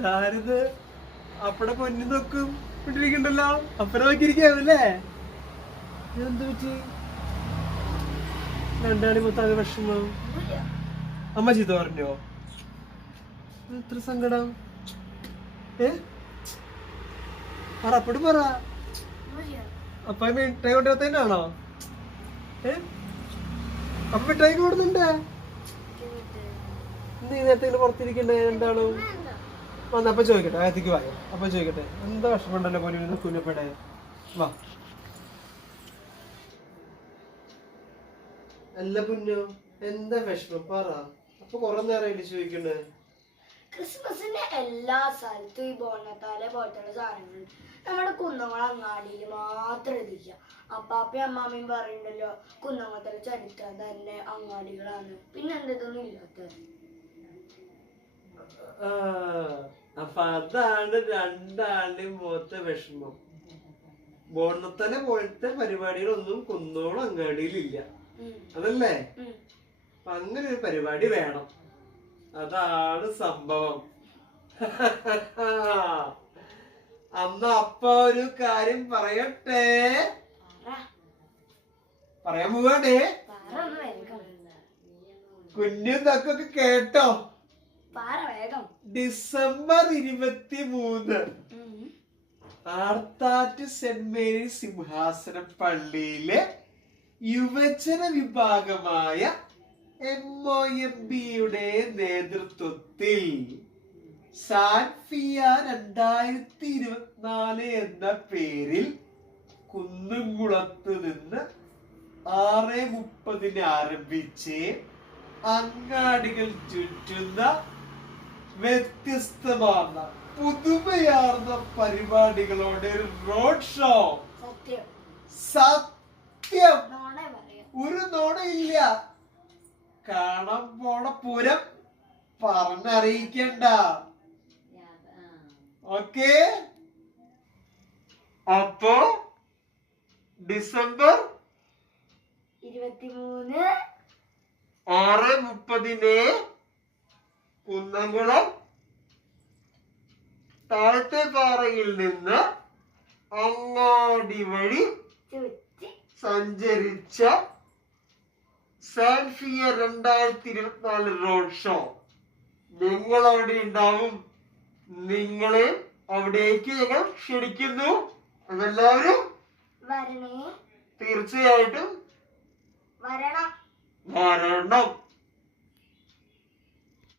ഇതാരത് അപ്പടെ പൊന്നു നോക്കും ഇട്ടിരിക്കണ്ടല്ലോ. അപ്പനെ നോക്കിയിരിക്കാവല്ലേ? എന്ത് പറ്റി? രണ്ടാണി മൊത്തം വിഷമം. അമ്മ ചീത്ത പറഞ്ഞോ? എത്ര സങ്കടം. പറ അപ്പോഴും പറ. അപ്പ മിഠായി കൊണ്ടുവരുന്നതിനാണോ? അപ്പൊ മിഠായി കൊടുന്നുണ്ട്. നീ നേരത്തെ പുറത്തിരിക്കണ്ടേ? എന്താണോ വന്ന അപ്പൊ ചോദിക്കട്ടെ. അകത്തേക്ക് വായോ. അപ്പൊ ചോദിക്കട്ടെ എന്താ വിഷമമുണ്ടല്ലോ പൊന്നു കുഞ്ഞപ്പടെ. വാ. അല്ല പൊന്നോ എന്താ വിഷമം പറ. അപ്പൊ കൊറേ നേരമായിട്ട് ചോദിക്കണ്ടേ. ക്രിസ്മസിന്റെ എല്ലാ സ്ഥലത്തും ഈ ബോണത്താലെ പോലത്തുള്ള സാധനങ്ങളുണ്ട്. നമ്മുടെ കുന്നംകുളം അങ്ങാടിയിൽ മാത്രം എത്തിക്കുക. അപ്പാപ്പയും അമ്മാമ്മയും പറയുന്നുണ്ടല്ലോ കുന്നംകുളത്തിലെ ചരിത്രം തന്നെ അങ്ങാടികളാണ്. പിന്നെ എന്തൊന്നും ഇല്ലാത്തത്. അപ്പൊ അതാണ് രണ്ടാളുടെയും മുഖത്തെ വിഷമം. ബോണത്തല പോലത്തെ പരിപാടികളൊന്നും കുന്നോളം അങ്ങാടിയിലില്ല. അതല്ലേ? അപ്പൊ അങ്ങനെ ഒരു പരിപാടി വേണം. അതാണ് സംഭവം. അന്ന് അപ്പ ഒരു കാര്യം പറയട്ടെ. പറയാൻ പോവാണ്ടേ. കുഞ്ഞും തക്കൊക്കെ കേട്ടോ. ഡിസംബർ 23 ആർത്താറ്റ് സെന്റ് മേരീസ് സിംഹാസനം പള്ളിയിലെ യുവജന വിഭാഗമായ MOMB-യുടെ നേതൃത്വത്തിൽ സാൻഫിയ 2024 എന്ന പേരിൽ കുന്നുംകുളത്ത് നിന്ന് 6:30 ആരംഭിച്ച് അങ്ങാടികൾ ചുറ്റുന്ന വ്യത്യസ്തമാർന്ന പുതുമയാർന്ന പരിപാടികളോടെ റോഡ് ഷോ. സത്യം ഒരു നോണയില്ല. കാണാൻ പോണ പൂരം പറഞ്ഞറിയിക്കണ്ട. ഓക്കെ. അപ്പോ ഡിസംബർ 23 6:30 കുന്നംകുളം താഴത്തെ പാറയിൽ നിന്ന് അങ്ങാടി വഴി സഞ്ചരിച്ച സാൻഫിയ 2024 റോഡ് ഷോ. നിങ്ങൾ അവിടെ ഉണ്ടാവും. നിങ്ങളെ അവിടേക്ക് ഞങ്ങൾ ക്ഷണിക്കുന്നു. അതെല്ലാവരും വരണേ. തീർച്ചയായിട്ടും വരണം. വരണം.